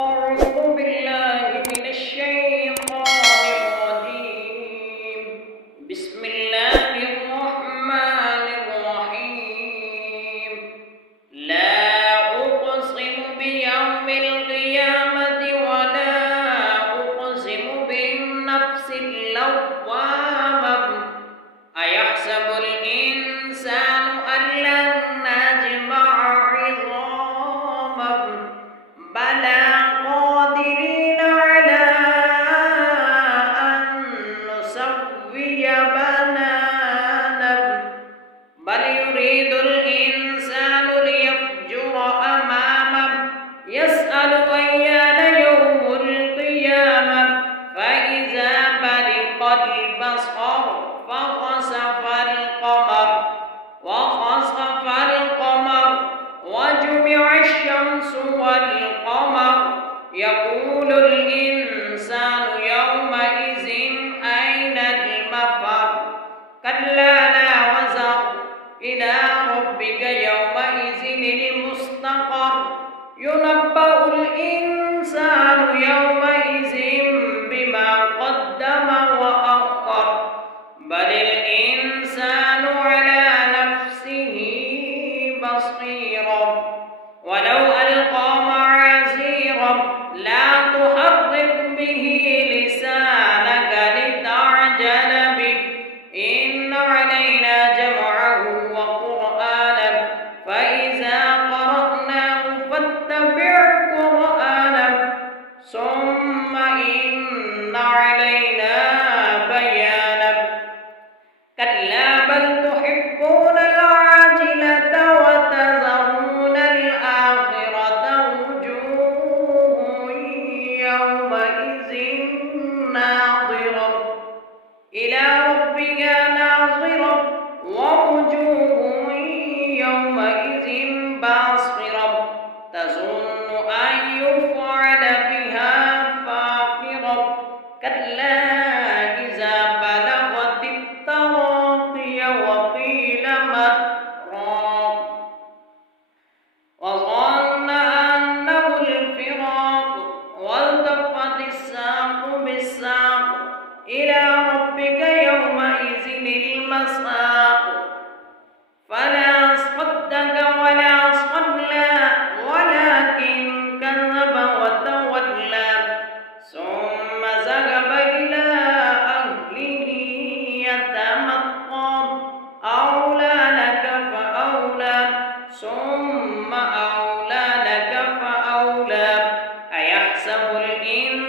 أعوذ بالله من الشيطان الرجيم. بسم الله الرحمن الرحيم. لا أقسم بيوم القيامة ولا أقسم بالنفس اللوامة. أيحسب الإنسان أن لن نجمع عظامه بلى قادرين على أن نسوي بنانه بل يريد الإنسان ليفجر أمامه يسأل أيان يوم القيامة فإذا برق البصر وخسف القمر وجمع الشمس والقمر يقول الإنسان يومئذ أين المفر كلا لا وزر إلى ربك يومئذ المستقر ينبأ الإنسان يومئذ بما قدم وأخر بل الإنسان على نفسه بصيرا ولو ألقى معاذيرا لا تحرك به لسانك لتعجل به إن علينا جمعه وقرآنه فإذا قرأناه فاتبع قرآنه ثم إن علينا بيانه كلا بل تحبون العاجلة وتذرون الآخرة وجوه يومئذ ناظرة إلى ربها ناظرة ووجوه يومئذ باصرة تظن أن يفعل بها فاقرة كلا إذا بلغت التراقي وقيل من راق وظن أنه الفراق والتفت الساق بالساق إلى ربك يومئذ المساق فلا صدق ولا صلى ولكن كذب وتولى ثم ذهب إلى أهله يتمطى أولى لك فأولى ثم أولى لك فأولى أيحسب الإنسان